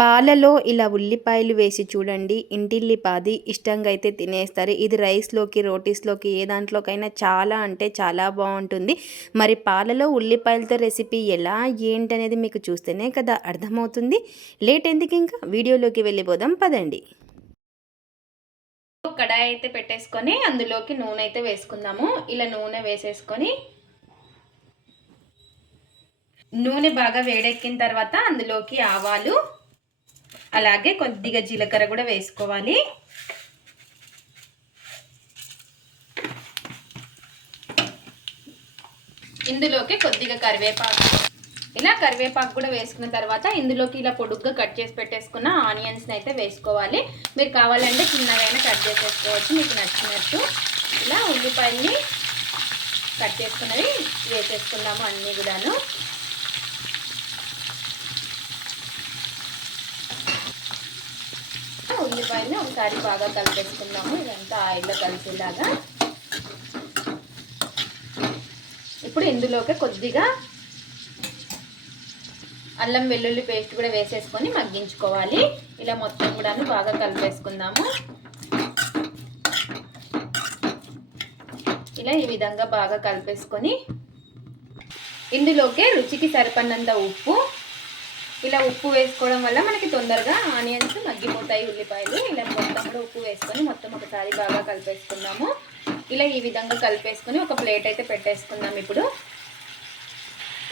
పాలలో ఇలా ఉల్లిపాయలు వేసి చూడండి, ఇంటిల్లిపాది ఇష్టంగా అయితే తినేస్తారు. ఇది రైస్లోకి, రోటీస్లోకి ఏ దాంట్లోకైనా చాలా అంటే చాలా బాగుంటుంది. మరి పాలలో ఉల్లిపాయలతో రెసిపీ ఎలా ఏంటనేది మీకు చూస్తేనే కదా అర్థమవుతుంది. లేట్ ఎందుకు, ఇంకా వీడియోలోకి వెళ్ళిపోదాం పదండి. కడాయి అయితే పెట్టేసుకొని అందులోకి నూనె అయితే వేసుకుందాము. ఇలా నూనె వేసేసుకొని నూనె బాగా వేడెక్కిన తర్వాత అందులోకి ఆవాలు, అలాగే కొద్దిగా జీలకర్ర కూడా వేసుకోవాలి. ఇందులోకి కొద్దిగా కరివేపాకు, ఇలా కరివేపాకు కూడా వేసుకున్న తర్వాత ఇందులోకి ఇలా పొడుగ్గా కట్ చేసి పెట్టేసుకున్న ఆనియన్స్ని అయితే వేసుకోవాలి. మీరు కావాలంటే చిన్నవైనా కట్ చేసేసుకోవచ్చు మీకు నచ్చినట్టు. ఇలా ఉల్లిపాయల్ని కట్ చేసుకున్నవి వేసేసుకున్నాము అన్నీ కూడాను. ఉల్లిపాయల్ని ఒకసారి బాగా కలిపేసుకున్నాము, ఇదంతా ఆయిల్లో కలిసేలాగా. ఇప్పుడు ఇందులోకి కొద్దిగా అల్లం వెల్లుల్లి పేస్ట్ కూడా వేసేసుకొని మగ్గించుకోవాలి. ఇలా మొత్తం కూడా బాగా కలిపేసుకుందాము. ఇలా ఈ విధంగా బాగా కలిపేసుకొని ఇందులోకి రుచికి సరిపడినంత ఉప్పు, ఇలా ఉప్పు వేసుకోవడం వల్ల మనకి తొందరగా ఆనియన్స్ మగ్గిపోతాయి ఉల్లిపాయలు. ఇలా మొత్తం కూడా ఉప్పు వేసుకొని మొత్తం ఒకసారి బాగా కలిపేసుకుందాము. ఇలా ఈ విధంగా కలిపేసుకొని ఒక ప్లేట్ అయితే పెట్టేసుకుందాం. ఇప్పుడు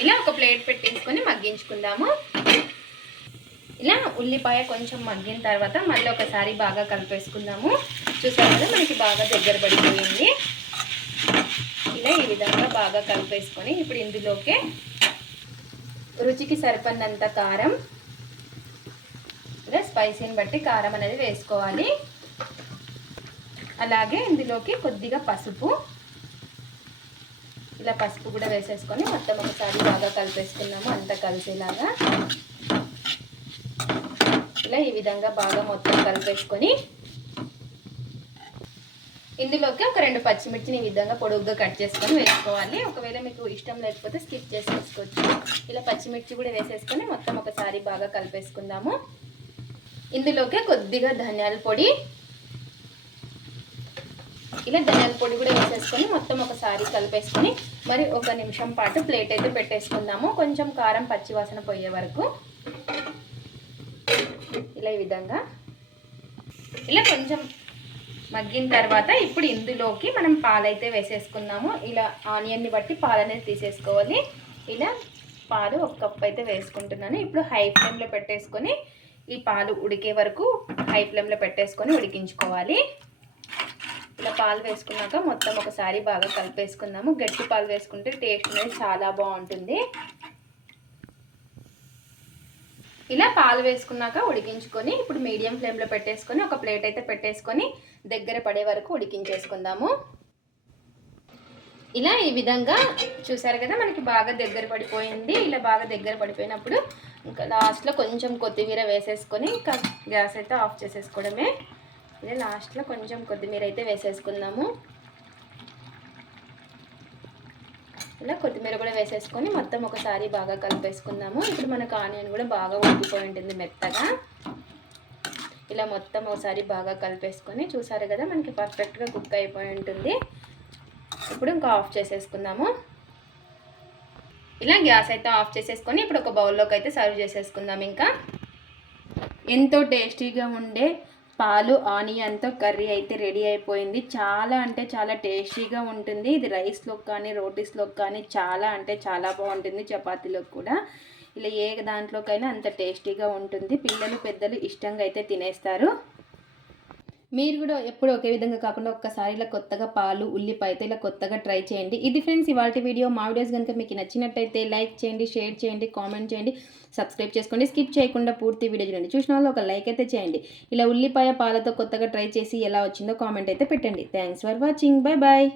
ఇలా ఒక ప్లేట్ పెట్టేసుకొని మగ్గించుకుందాము. ఇలా ఉల్లిపాయ కొంచెం మగ్గిన తర్వాత మళ్ళీ ఒకసారి బాగా కలిపేసుకుందాము. చూసారు కదా మనకి బాగా దగ్గర పడిపోయింది. ఇలా ఈ విధంగా బాగా కలిపేసుకొని ఇప్పుడు ఇందులోకి రుచికి సరిపడినంత కారం, ఇలా స్పైసీని బట్టి కారం అనేది వేసుకోవాలి. అలాగే ఇందులోకి కొద్దిగా పసుపు, ఇలా పసుపు కూడా వేసేసుకొని మొత్తం ఒకసారి బాగా కలిపేసుకున్నాము అంతా కలిసేలాగా. ఇలా ఈ విధంగా బాగా మొత్తం కలిపేసుకొని ఇందులోకి ఒక 2 పచ్చిమిర్చిని ఈ విధంగా పొడుగ్గా కట్ చేసుకొని వేసుకోవాలి. ఒకవేళ మీకు ఇష్టం లేకపోతే స్కిప్ చేసేసుకోవచ్చు. ఇలా పచ్చిమిర్చి కూడా వేసేసుకొని మొత్తం ఒకసారి బాగా కలిపేసుకుందాము. ఇందులోకి కొద్దిగా ధనియాల పొడి, ఇలా ధనియాల పొడి కూడా వేసేసుకొని మొత్తం ఒకసారి కలిపేసుకొని మరి 1 నిమిషం పాటు ప్లేట్ అయితే పెట్టేసుకుందాము. కొంచెం కారం పచ్చివాసన పోయే వరకు. ఇలా ఈ విధంగా ఇలా కొంచెం మగ్గిన తర్వాత ఇప్పుడు ఇందులోకి మనం పాలైతే వేసేసుకుందాము. ఇలా ఆనియన్ని బట్టి పాలు అనేది తీసేసుకోవాలి. ఇలా పాలు 1 కప్ అయితే వేసుకుంటున్నాను. ఇప్పుడు హై ఫ్లేమ్లో పెట్టేసుకొని ఈ పాలు ఉడికే వరకు హై ఫ్లేమ్లో పెట్టేసుకొని ఉడికించుకోవాలి. ఇలా పాలు వేసుకున్నాక మొత్తం ఒకసారి బాగా కలిపేసుకుందాము. గట్టి పాలు వేసుకుంటే టేస్ట్ అనేది చాలా బాగుంటుంది. ఇలా పాలు వేసుకున్నాక ఉడికించుకొని ఇప్పుడు మీడియం ఫ్లేమ్లో పెట్టేసుకొని ఒక ప్లేట్ అయితే పెట్టేసుకొని దగ్గర పడే వరకు ఉడికించేసుకుందాము. ఇలా ఈ విధంగా చూసారు కదా మనకి బాగా దగ్గర పడిపోయింది. ఇలా బాగా దగ్గర పడిపోయినప్పుడు ఇంకా లాస్ట్లో కొంచెం కొత్తిమీర వేసేసుకొని ఇంకా గ్యాస్ అయితే ఆఫ్ చేసేసుకోవడమే. ఇలా లాస్ట్లో కొంచెం కొత్తిమీర అయితే వేసేసుకుందాము. ఇలా కొత్తిమీర కూడా వేసేసుకొని మొత్తం ఒకసారి బాగా కలిపేసుకుందాము. ఇప్పుడు మనకు ఆనియన్ కూడా బాగా ఉడికిపోయి ఉంటుంది మెత్తగా. ఇలా మొత్తం ఒకసారి బాగా కలిపేసుకొని చూసారు కదా మనకి పర్ఫెక్ట్గా కుక్ అయిపోయి ఉంటుంది. ఇప్పుడు ఇంకా ఆఫ్ చేసేసుకుందాము. ఇలా గ్యాస్ అయితే ఆఫ్ చేసేసుకొని ఇప్పుడు ఒక బౌల్లోకి అయితే సర్వ్ చేసేసుకుందాం. ఇంకా ఎంతో టేస్టీగా ఉండే పాలు ఆనియన్తో కర్రీ అయితే రెడీ అయిపోయింది. చాలా అంటే చాలా టేస్టీగా ఉంటుంది. ఇది రైస్లోకి కానీ రోటీస్లోకి కానీ చాలా అంటే చాలా బాగుంటుంది. చపాతీలోకి కూడా ఇలా ఏ దాంట్లోకైనా అంత టేస్టీగా ఉంటుంది. పిల్లలు పెద్దలు ఇష్టంగా అయితే తినేస్తారు. మీరు కూడా ఎప్పుడు ఒకే విధంగా కాకుండా ఒక్కసారి ఇలా కొత్తగా పాలు ఉల్లిపాయతో ఇలా కొత్తగా ట్రై చేయండి. ఇది ఫ్రెండ్స్ ఇవాళ వీడియో. మా వీడియోస్ కనుక మీకు నచ్చినట్టయితే లైక్ చేయండి, షేర్ చేయండి, కామెంట్ చేయండి, సబ్స్క్రైబ్ చేసుకోండి. స్కిప్ చేయకుండా పూర్తి వీడియో చూడండి. చూసిన వాళ్ళు ఒక లైక్ అయితే చేయండి. ఇలా ఉల్లిపాయ పాలతో కొత్తగా ట్రై చేసి ఎలా వచ్చిందో కామెంట్ అయితే పెట్టండి. Thanks for watching. Bye bye.